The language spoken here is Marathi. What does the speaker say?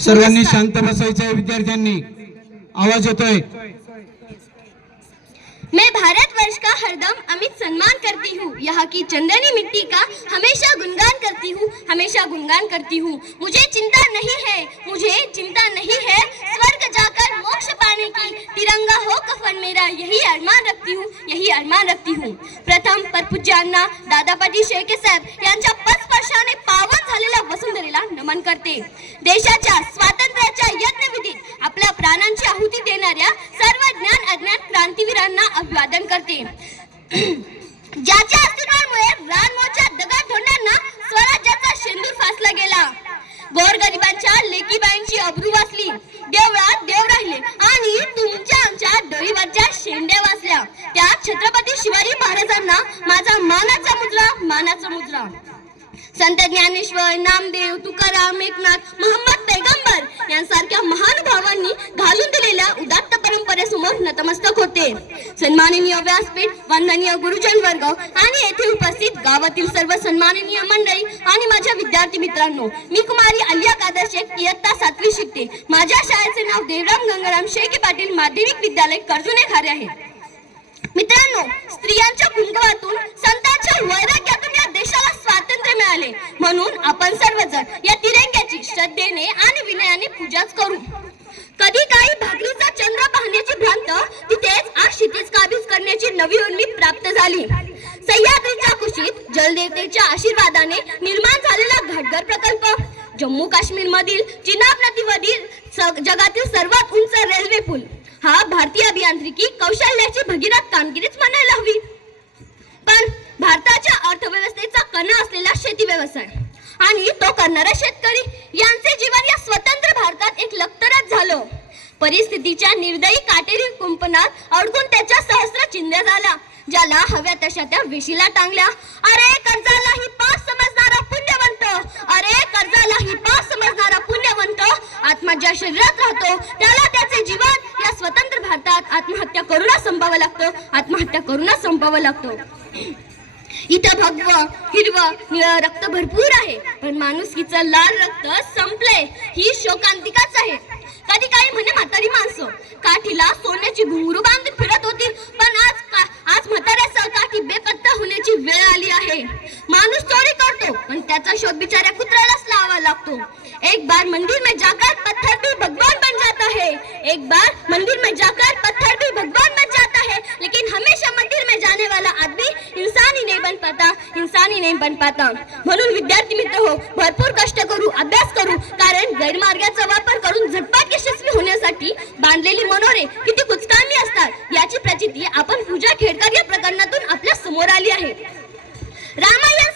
सर्वांनी शांत बसायचं विद्यार्थ्यांनी आवाज येतोय। मैं भारतवर्ष का हरदम अमित सम्मान करती हूँ, यहाँ की चंदनी मिट्टी का हमेशा गुणगान करती हूँ, हमेशा गुणगान करती हूँ। मुझे चिंता नहीं है, मुझे चिंता नहीं है स्वर्ग जाकर मोक्ष पाने की, तिरंगा हो कफन मेरा यही अरमान रखती हूँ, यही अरमान रखती हूँ। प्रथम परपूज्यांना दादापाटी शेळके साहेब यांच्या पदस्पर्शाने पावन झालेल्या वसुंधरेला नमन करते। देशाच्या स्वातंत्र्याच्या यज्ञविधीत आपल्या प्राणांची आहुती देणाऱ्या सर्व ज्ञान अज्ञान क्रांतीवीरांना अभिवादन करते। ज्याच्या अस्तित्वामुळे रानमोच्या दगडधोंडांना स्वराज्याचा शेंदूर फासला गेला, गोरगरिबांच्या लेकीबाईंची अब्रू वाचली, देवळात देव राहिले आणि तुमच्या आमच्या डोईवरच्या शेंड्या वाचल्या, त्या छत्रपती शिवाजी महाराजांना माझा मानाचा मुजरा, मानाचा मुजरा। संत ज्ञानेश्वर, नामदेव, तुकाराम, एकनाथ, मोहम्मद पैगंबर यांसारख्या महानुभावांनी घालून दिलेल्या उदात्त परंपरेसमोर नतमस्तक होते। सन्माननीय व्यासपीठ, वंदनीय गुरुजन वर्ग आणि येथे उपस्थित गावातील सर्व सन्माननीय मंडळी आणि माझ्या विद्यार्थी मित्रांनो, मी कुमारी अलिया कादर शेख इयत्ता 7वी शिकते। माझ्या शाळेचे नाव देवराम गंगाराम शेळके पाटील माध्यमिक विद्यालय कर्जुने खारे आहे। मित्रांनो, स्त्रियांच्या कुंकवातून, संतांच्या वैराग्यातून या देशाला स्वातंत्र्य मिळाले, म्हणून आपण सर्वजण या तिरंग्याची श्रद्धेने आणि विनयाने पूजाच करू। कधी काही भाकरीचा चंद्र पाहण्याची भ्रांत, तिथेच आज क्षितिज काबीज करण्याची नवी उर्मी प्राप्त झाली। सह्याद्रीच्या कुशीत जलदेवतेच्या आशीर्वादाने निर्माण झालेला घाटघर प्रकल्प, जम्मू काश्मीर मधील चिनाब नदीवरील जगातील सर्वात उंच रेल्वे पूल, हा भारतीय अभियांत्रिकी कौशल्याची भगीरथ कामगिरीच म्हणायला हवी। पण भारताच्या अर्थव्यवस्थेचा कणा असलेला शेती व्यवसाय आणि तो करणारा शेतकरी यांचे जीवन या स्वतंत्र भारतात एक लखतरच झालं। परिस्थितीच्या निर्दयी काटेरी कुंपणात अडकून त्याच्या सहस्र चिंध्या झाल्या, ज्याला हव्या तशा त्या वेशीला टांगल्या। अरे कर्जाला ही पास समजणारा पुण्यवंत, अरे कर्जाला ही पास समजणारा पुण्यवंत, आत्मा ज्या शरीरात राहतो त्याला त्याचे जीवन या स्वतंत्र भारतात आत्महत्या करूनच संपवावं लागतं, आत्महत्या करूनच संपवावं लागतं। इथं भगवं हिरवं निळं रक्त भरपूर आहे, पण माणुसकीचं लाल रक्त संपलंय, ही शोकांतिकाच आहे। कधी काही म्हणे म्हातारी माणसं काठीला सोन्याची घुंगरू बांधून फिरत होती, पण आज म्हाताऱ्यासह काठी बेपत्ता होण्याची वेळ आली आहे। माणूस चोरी करतो, पण त्याचा शोध बिचाऱ्या कुत्र्यालाच लावावा लागतो। एक बार मंदिर में जाकर पत्थर भी भगवान बन जाता है, एक बार मंदिर में जाकर पत्थर भी भगवान बन जाता है, लेकिन हमेशा मंदिर में जाने वाला आदमी इंसान ही नहीं बन पाता, इंसान ही नहीं बन पाता। म्हणून विद्यार्थी मित्र हो, भरपूर कष्ट करू, अभ्यास करू, कारण गैरमार्गाचा वापर करून झटपट यशस्वी होण्यासाठी बांधलेली मनोरे किती कुचकामी असतात याची प्रचिती आपण पूजा खेडकर या प्रकरणातून आपल्या समोर आली आहे। रामायण